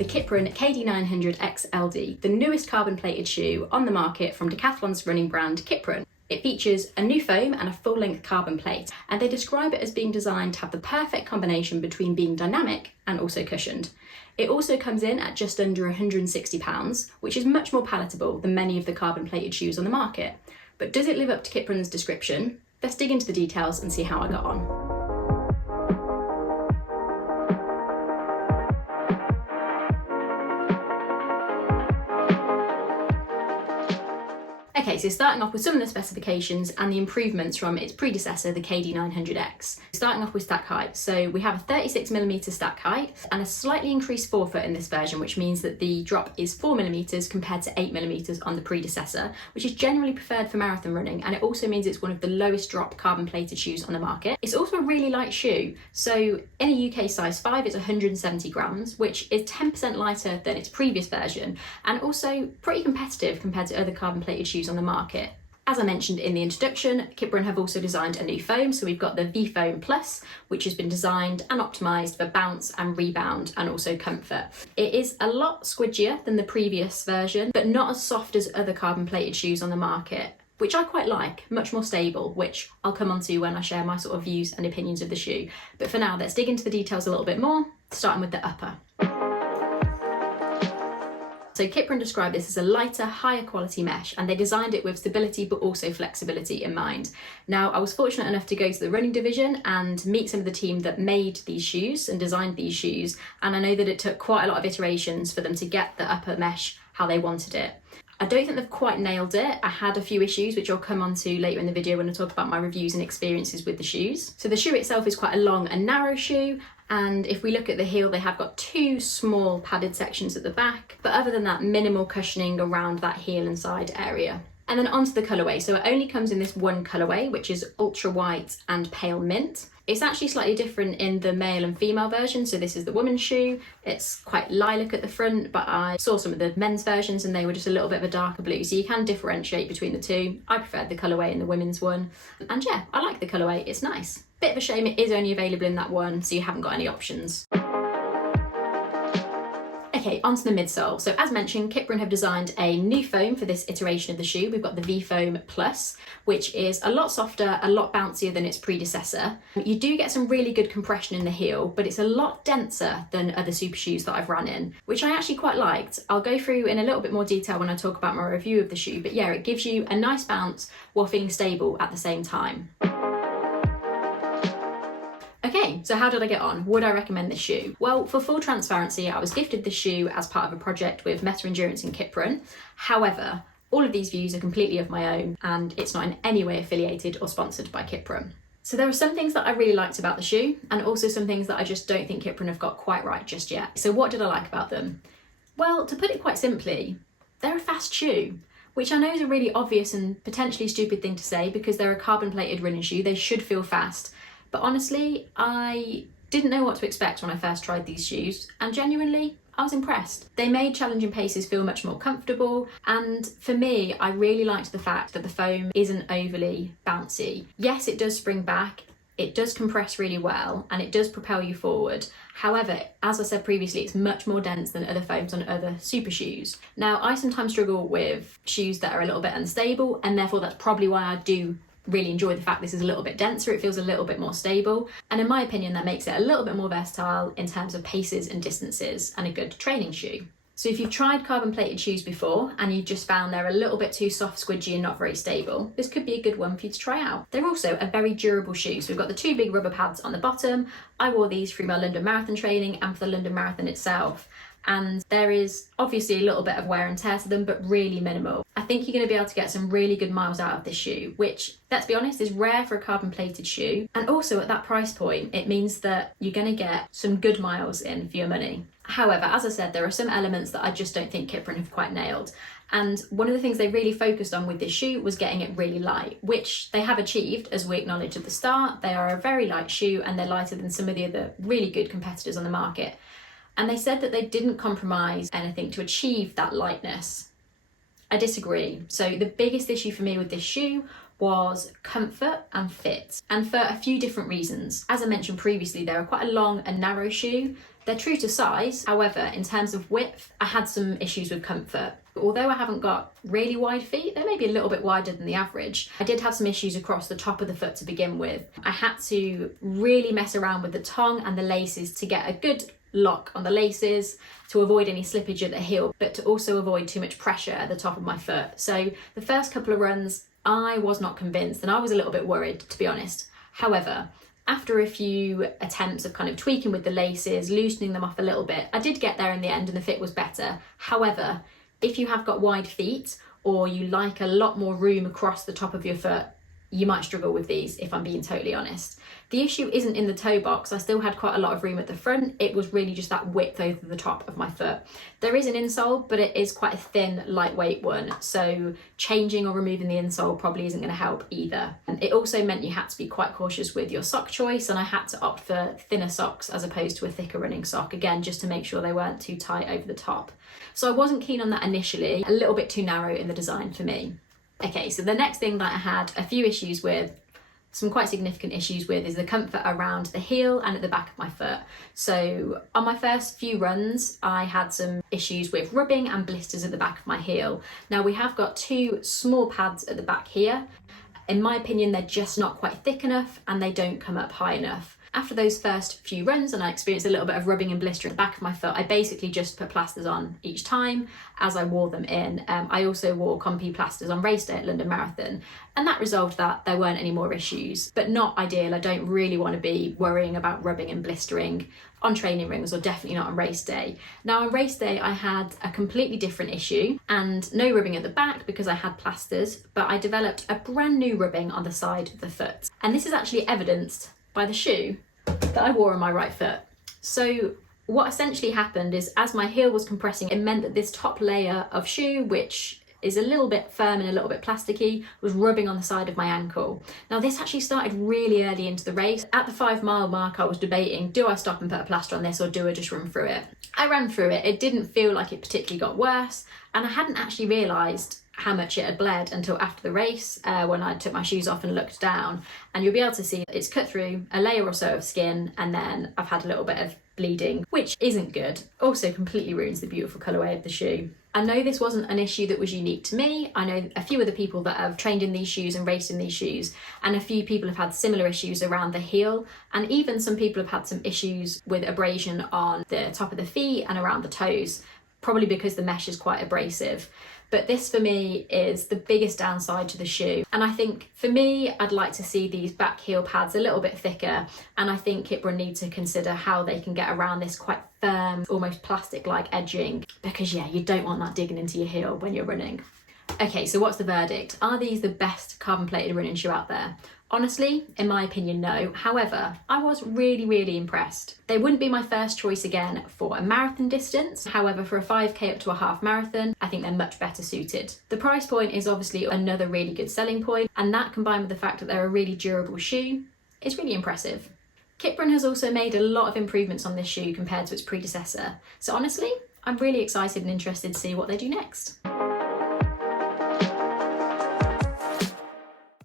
the KIPRUN KD900X LD, the newest carbon-plated shoe on the market from Decathlons running brand KIPRUN. It features a new foam and a full-length carbon plate, and they describe it as being designed to have the perfect combination between being dynamic and also cushioned. It also comes in at just under £160, which is much more palatable than many of the carbon-plated shoes on the market. But does it live up to KIPRUN's description? Let's dig into the details and see how I got on. Okay, so starting off with some of the specifications and the improvements from its predecessor, the KD900X. Starting off with stack height. So we have a 36mm stack height and a slightly increased forefoot in this version, which means that the drop is 4mm compared to 8mm on the predecessor, which is generally preferred for marathon running, and it also means it's one of the lowest drop carbon plated shoes on the market. It's also a really light shoe. So in a UK size 5, it's 170 grams, which is 10% lighter than its previous version, and also pretty competitive compared to other carbon plated shoes on the market. As I mentioned in the introduction, KIPRUN have also designed a new foam, so we've got the V-Foam Plus, which has been designed and optimised for bounce and rebound and also comfort. It is a lot squidgier than the previous version, but not as soft as other carbon plated shoes on the market, which I quite like, much more stable, which I'll come on to when I share my sort of views and opinions of the shoe. But for now, let's dig into the details a little bit more, starting with the upper. So KIPRUN described this as a lighter, higher quality mesh, and they designed it with stability but also flexibility in mind. Now, I was fortunate enough to go to the running division and meet some of the team that made these shoes and designed these shoes, and I know that it took quite a lot of iterations for them to get the upper mesh how they wanted it. I don't think they've quite nailed it. I had a few issues, which I'll come on to later in the video when I talk about my reviews and experiences with the shoes. So the shoe itself is quite a long and narrow shoe, and if we look at the heel, they have got two small padded sections at the back, but other than that, minimal cushioning around that heel and side area. And then onto the colourway. So it only comes in this one colourway, which is ultra white and pale mint. It's actually slightly different in the male and female version. So this is the woman's shoe. It's quite lilac at the front, but I saw some of the men's versions and they were just a little bit of a darker blue. So you can differentiate between the two. I preferred the colourway in the women's one. And yeah, I like the colourway, it's nice. Bit of a shame it is only available in that one, so you haven't got any options. Okay, onto the midsole. So as mentioned, KIPRUN have designed a new foam for this iteration of the shoe. We've got the V-Foam Plus, which is a lot softer, a lot bouncier than its predecessor. You do get some really good compression in the heel, but it's a lot denser than other super shoes that I've run in, which I actually quite liked. I'll go through in a little bit more detail when I talk about my review of the shoe, but yeah, it gives you a nice bounce while feeling stable at the same time. Okay, so how did I get on? Would I recommend this shoe? Well, for full transparency, I was gifted this shoe as part of a project with Meta Endurance and KIPRUN. However, all of these views are completely of my own, and it's not in any way affiliated or sponsored by KIPRUN. So there are some things that I really liked about the shoe, and also some things that I just don't think KIPRUN have got quite right just yet. So what did I like about them? Well, to put it quite simply, they're a fast shoe, which I know is a really obvious and potentially stupid thing to say because they're a carbon-plated running shoe. They should feel fast. But honestly, I didn't know what to expect when I first tried these shoes, and genuinely, I was impressed. They made challenging paces feel much more comfortable, and for me, I really liked the fact that the foam isn't overly bouncy. Yes, it does spring back, it does compress really well, and it does propel you forward. However, as I said previously, it's much more dense than other foams on other super shoes. Now, I sometimes struggle with shoes that are a little bit unstable, and therefore that's probably why I do really enjoy the fact this is a little bit denser, it feels a little bit more stable, and in my opinion that makes it a little bit more versatile in terms of paces and distances and a good training shoe. So if you've tried carbon plated shoes before and you just found they're a little bit too soft, squidgy and not very stable, this could be a good one for you to try out. They're also a very durable shoe. So we've got the two big rubber pads on the bottom. I wore these through my London Marathon training and for the London Marathon itself. And there is obviously a little bit of wear and tear to them, but really minimal. I think you're going to be able to get some really good miles out of this shoe, which, let's be honest, is rare for a carbon plated shoe. And also at that price point, it means that you're going to get some good miles in for your money. However, as I said, there are some elements that I just don't think KIPRUN have quite nailed. And one of the things they really focused on with this shoe was getting it really light, which they have achieved, as we acknowledged at the start. They are a very light shoe and they're lighter than some of the other really good competitors on the market. And they said that they didn't compromise anything to achieve that lightness. I disagree. So the biggest issue for me with this shoe was comfort and fit, and for a few different reasons. As I mentioned previously, they're quite a long and narrow shoe, They're true to size, however, in terms of width, I had some issues with comfort. Although I haven't got really wide feet, they're maybe a little bit wider than the average. I did have some issues across the top of the foot to begin with. I had to really mess around with the tongue and the laces to get a good lock on the laces to avoid any slippage at the heel, but to also avoid too much pressure at the top of my foot. So the first couple of runs, I was not convinced and I was a little bit worried, to be honest. However, after a few attempts of kind of tweaking with the laces, loosening them off a little bit, I did get there in the end and the fit was better. However, if you have got wide feet or you like a lot more room across the top of your foot, you might struggle with these, if I'm being totally honest. The issue isn't in the toe box. I still had quite a lot of room at the front. It was really just that width over the top of my foot. There is an insole, but it is quite a thin, lightweight one. So changing or removing the insole probably isn't going to help either. And it also meant you had to be quite cautious with your sock choice, and I had to opt for thinner socks as opposed to a thicker running sock, again, just to make sure they weren't too tight over the top. So I wasn't keen on that initially, a little bit too narrow in the design for me. Okay, so the next thing that I had a few issues with, some quite significant issues with, is the comfort around the heel and at the back of my foot. So on my first few runs, I had some issues with rubbing and blisters at the back of my heel. Now we have got two small pads at the back here. In my opinion, they're just not quite thick enough and they don't come up high enough. After those first few runs and I experienced a little bit of rubbing and blistering at the back of my foot, I basically just put plasters on each time as I wore them in. I also wore Compi plasters on race day at London Marathon, and that resolved that. There weren't any more issues, but not ideal. I don't really want to be worrying about rubbing and blistering on training rings, or definitely not on race day. Now on race day I had a completely different issue and no rubbing at the back because I had plasters, but I developed a brand new rubbing on the side of the foot. And this is actually evidenced by the shoe that I wore on my right foot. So what essentially happened is, as my heel was compressing, it meant that this top layer of shoe, which is a little bit firm and a little bit plasticky, was rubbing on the side of my ankle. Now this actually started really early into the race. At the 5 mile mark I was debating, do I stop and put a plaster on this or do I just run through it? I ran through it. It didn't feel like it particularly got worse, and I hadn't actually realised how much it had bled until after the race, when I took my shoes off and looked down, and you'll be able to see it's cut through a layer or so of skin, and then I've had a little bit of bleeding, which isn't good. Also completely ruins the beautiful colourway of the shoe. I know this wasn't an issue that was unique to me. I know a few other people that have trained in these shoes and raced in these shoes, and a few people have had similar issues around the heel, and even some people have had some issues with abrasion on the top of the feet and around the toes, probably because the mesh is quite abrasive. But this for me is the biggest downside to the shoe. And I think for me, I'd like to see these back heel pads a little bit thicker. And I think KIPRUN need to consider how they can get around this quite firm, almost plastic-like edging, because yeah, you don't want that digging into your heel when you're running. Okay, so what's the verdict? Are these the best carbon-plated running shoe out there? Honestly, in my opinion, no. However, I was really impressed. They wouldn't be my first choice again for a marathon distance. However, for a 5K up to a half marathon, I think they're much better suited. The price point is obviously another really good selling point, and that combined with the fact that they're a really durable shoe is really impressive. KIPRUN has also made a lot of improvements on this shoe compared to its predecessor. So honestly, I'm really excited and interested to see what they do next.